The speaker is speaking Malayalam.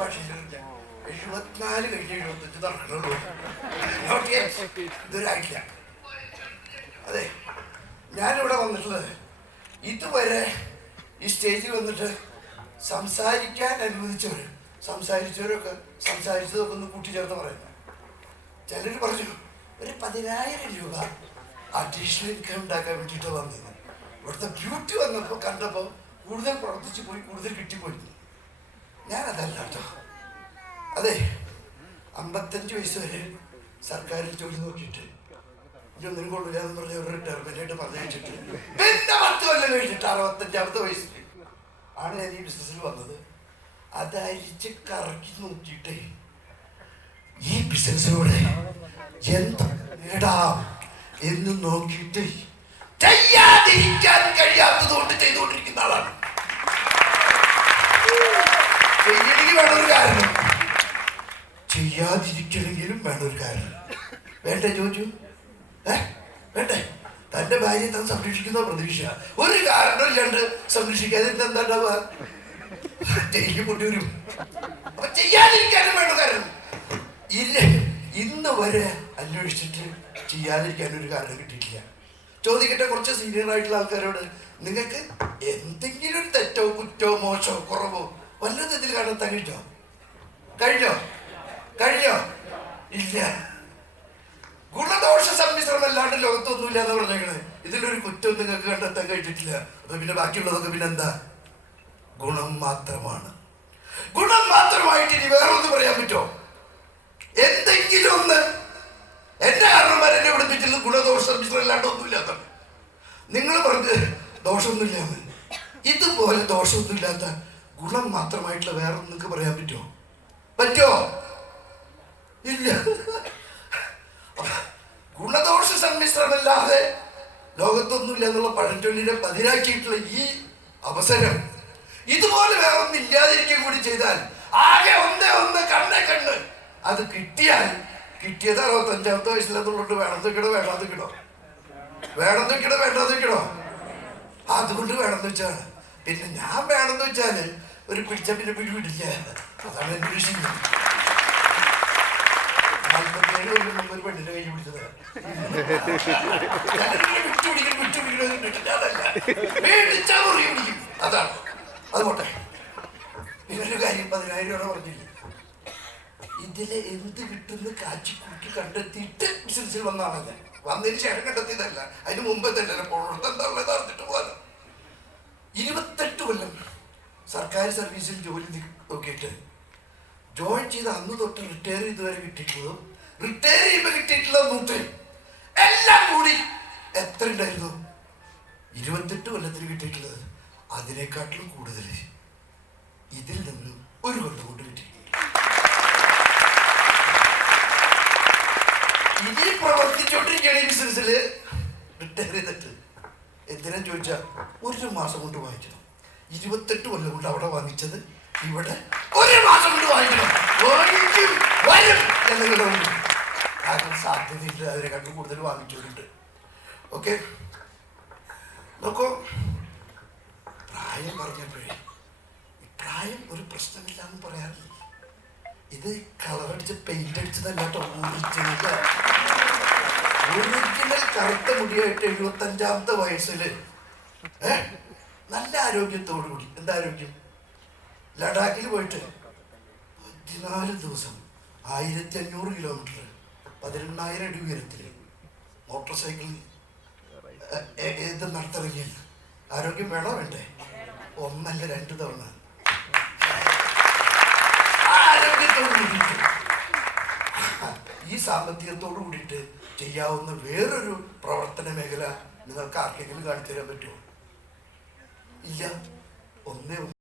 ഭാഷയിൽ 74 കഴിഞ്ഞ് 75 നടക്കണുള്ളൂ. ഇതൊരായിട്ടില്ല. അതെ, ഞാനിവിടെ വന്നിട്ടുള്ളത് ഇതുവരെ ഈ സ്റ്റേജിൽ വന്നിട്ട് സംസാരിക്കാൻ സംസാരിച്ചവരൊക്കെ സംസാരിച്ചതൊക്കെ ഒന്ന് കൂട്ടിച്ചേർത്ത് പറയുന്നു. ചിലർ പറഞ്ഞു ഒരു 10,000 രൂപ അഡീഷണൽ ഇൻകം ഉണ്ടാക്കാൻ വേണ്ടിയിട്ട് വന്നത്. ഇവിടുത്തെ ബ്യൂട്ടി വന്നപ്പോൾ കണ്ടപ്പോൾ കൂടുതൽ പ്രവർത്തിച്ചു പോയി, കൂടുതൽ കിട്ടിപ്പോയിരുന്നു. ഞാനതല്ല കേട്ടോ. അതെ, 55 വയസ്സ് വരെ സർക്കാരിൽ ജോലി നോക്കിയിട്ട് ഒന്നിനും കൊള്ളില്ല എന്ന് പറഞ്ഞ ഒരു റിട്ടയർമെന്റായിട്ട് പറഞ്ഞിട്ട് പിന്നെ 10 കൊല്ലം കഴിഞ്ഞിട്ട് 65ാമത്തെ വയസ്സിൽ ആണ് ഞാൻ ഈ ബിസിനസ്സിൽ വന്നത്. അതരിച്ച് കറക്കി നോക്കിയിട്ട് ഈ ബിസിനസ്സിലൂടെ എന്ത് നേടാം എന്ന് നോക്കിയിട്ട് ചെയ്യാതിരിക്കാൻ കഴിയാത്തത് കൊണ്ട് ചെയ്തുകൊണ്ടിരിക്കുന്ന ആളാണ്. ചെയ്യണമെങ്കിൽ വേണൊരു കാരണം, ചെയ്യാതിരിക്കണമെങ്കിലും വേണൊരു കാരണം. വേണ്ടേ ചോദിച്ചു? വേണ്ടേ? തന്റെ ഭാര്യയെ താൻ സംരക്ഷിക്കുന്ന പ്രതീക്ഷ ഒരു കാരണം ഇല്ലാണ്ട് സംരക്ഷിക്കാതെ എന്താ ഉണ്ടാവുക? ജയിലിൽ കൊണ്ടുവരും. അപ്പൊ ചെയ്യാതിരിക്കാനും വേണ്ട കാരണം ഇല്ല. ഇന്ന് വരെ അന്വേഷിച്ചിട്ട് ചെയ്യാതിരിക്കാൻ ഒരു കാരണം കിട്ടിയിട്ടില്ല. ചോദിക്കട്ടെ, കുറച്ച് സീനിയർ ആയിട്ടുള്ള ആൾക്കാരോട്, നിങ്ങൾക്ക് എന്തെങ്കിലും ഒരു തെറ്റോ കുറ്റോ മോശമോ കുറവോ വല്ലതും ഇതിൽ കണ്ടെത്താൻ കഴിഞ്ഞോ? ഇല്ല. ഗുണദോഷ സമ്മിശ്രമല്ലാണ്ട് ലോകത്തൊന്നുമില്ല എന്ന് പറഞ്ഞേക്കണേ. ഇതിലൊരു കുറ്റം നിങ്ങൾക്ക് കണ്ടെത്താൻ കഴിഞ്ഞിട്ടില്ല. അപ്പൊ പിന്നെ ബാക്കിയുള്ളതൊക്കെ പിന്നെ എന്താ? ഗുണം മാത്രമാണ്. ഗുണം മാത്രമായിട്ട് ഇനി വേറെ ഒന്ന് പറയാൻ പറ്റുമോ? എന്തെങ്കിലും ഒന്ന്. എന്റെ കാരണന്മാരെന്നെ പഠിപ്പിച്ചത് ഗുണദോഷ സമ്മിശ്രം അല്ലാണ്ട് ഒന്നുമില്ലാത്ത. നിങ്ങൾ പറഞ്ഞ് ദോഷമൊന്നുമില്ലാന്ന്. ഇതുപോലെ ദോഷമൊന്നുമില്ലാത്ത ഗുണം മാത്രമായിട്ടുള്ള വേറെ നിങ്ങൾക്ക് പറയാൻ പറ്റുമോ? ഇല്ല. ഗുണദോഷ സമ്മിശ്രമല്ലാതെ ലോകത്തൊന്നുമില്ല എന്നുള്ള പഴഞ്ചൊല്ലിനെ പതിരാക്കിയിട്ടുള്ള ഈ അവസരം ഇതുപോലെ വേറെ ഒന്നും ഇല്ലാതിരിക്കുക കൂടി ചെയ്താൽ ആകെ ഒന്ന് കണ്ണ് അത് കിട്ടിയത് 65ാമത്തെ വയസ്സിലെന്നുള്ളത് വേണമെന്നിക്കണോ അതുകൊണ്ട് വേണമെന്ന് വെച്ചാണ്. പിന്നെ ഞാൻ വേണമെന്ന് വെച്ചാല് ഒരു പിടിച്ച പിന്നെ പിടിവിടില്ല. അതാണ് എന്റെ വിഷയം. 47 കൊല്ലം മുമ്പ് ഒരു പെണ്ണിന്റെ കൈ പിടിച്ചത് അതാണ്. അത് പോട്ടെ. പിന്നൊരു കാര്യം, 10,000 രൂപ പറഞ്ഞില്ലേ, ഇതില് എന്ത് കിട്ടുന്ന കാച്ചി കൂട്ടി കണ്ടെത്തിയിട്ട് ബിസിനസ്സിൽ വന്നാണല്ലേ. വന്നതിന് ശേഷം കണ്ടെത്തിയതല്ല, അതിന് മുമ്പ് തന്നെ പോണത് എന്താ ഉള്ളത് അറിഞ്ഞിട്ട് പോകാനോ. 28 കൊല്ലം സർക്കാർ സർവീസിൽ ജോലി നോക്കിയിട്ട് ജോയിൻ ചെയ്ത് അന്ന് തൊട്ട് റിട്ടയർ ചെയ്തുവരെ കിട്ടിയിട്ടുള്ളതും റിട്ടയർ ചെയ്യുമ്പോൾ കിട്ടിയിട്ടുള്ള മൂട്ട് എല്ലാം കൂടി എത്ര ഉണ്ടായിരുന്നു? 28 കൊല്ലത്തിന് കിട്ടിയിട്ടുള്ളത് അതിനെക്കാട്ടിലും കൂടുതൽ ഇതിൽ നിന്ന് ഒരു കൊല്ലം കൊണ്ട് കിട്ടിയിട്ടുണ്ട്. ഇനി പ്രവർത്തിച്ചോണ്ടിരിക്കുകയാണ് ഈ ബിസിനസ്സിൽ. റിട്ടയർ ചെയ്തിട്ട് എന്തിനാ ചോദിച്ചാൽ 1 മാസം കൊണ്ട് വാങ്ങിക്കണം. 28 കൊല്ലം കൊണ്ട് അവിടെ വാങ്ങിച്ചത് ഇവിടെ 1 മാസം കൊണ്ട് വാങ്ങിക്കണം. വരും എന്നുള്ള കാരണം സാധ്യതയില്ല. അതിനെക്കാട്ടും കൂടുതൽ വാങ്ങിച്ചിട്ടുണ്ട്. ഓക്കെ, നോക്കൂ, പ്രായം പറഞ്ഞപ്പോഴേ പ്രായം ഒരു പ്രശ്നമില്ല എന്ന് പറയാറില്ല. ഇത് കളറടിച്ച് പെയിന്റ് അടിച്ചതല്ല കേട്ടോ. ഒറിജിനൽ കറുത്ത മുടിയായിട്ട് 75ാമത്തെ വയസ്സിൽ നല്ല ആരോഗ്യത്തോടു കൂടി. എന്താ ആരോഗ്യം? ലഡാക്കിൽ പോയിട്ട് 14 ദിവസം 1500 കിലോമീറ്റർ 18,000 അടി ഉയരത്തിൽ മോട്ടോർ സൈക്കിളിൽ ഏത് നടത്തിറങ്ങിയില്ല. ആരോഗ്യം വേണ്ടേ? 1 അല്ല 2 തവണ ആരോഗ്യത്തോട് കൂടിയിട്ട് ഈ സാമ്പത്തികത്തോട് കൂടിയിട്ട് ചെയ്യാവുന്ന വേറൊരു പ്രവർത്തന മേഖല നിങ്ങൾക്ക് ആർക്കെങ്കിലും കാണിച്ചു തരാൻ പറ്റുമോ? ഇല്ല. ഒന്നേ